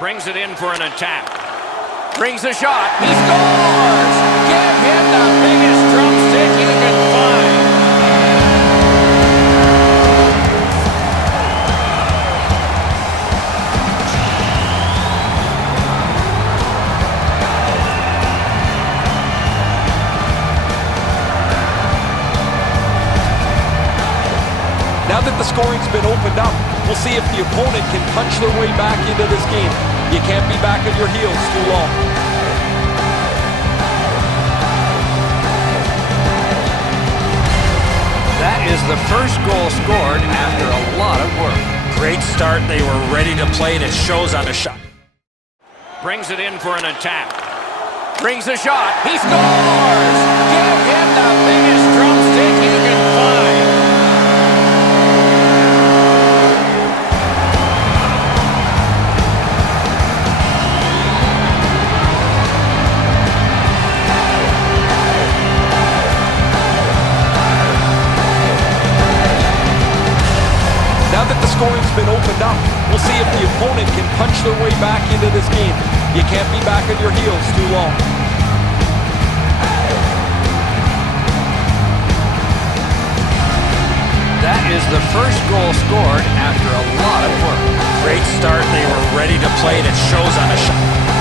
Brings it in for an attack. Brings a shot. He scores! Give him the biggest drumstick you can find. Now that the scoring's been opened up, we'll see if the opponent can punch their way back into this game. You can't be back on your heels too long. That is the first goal scored after a lot of work. Great start. They were ready to play, and it shows on the shot. Brings it in for an attack. Brings a shot. He scores! Give him the biggest drumstick you can find. Now that the scoring's been opened up, we'll see if the opponent can punch their way back into this game. You can't be back on your heels too long. That is the first goal scored after a lot of work. Great start. They were ready to play, and it shows on the shot.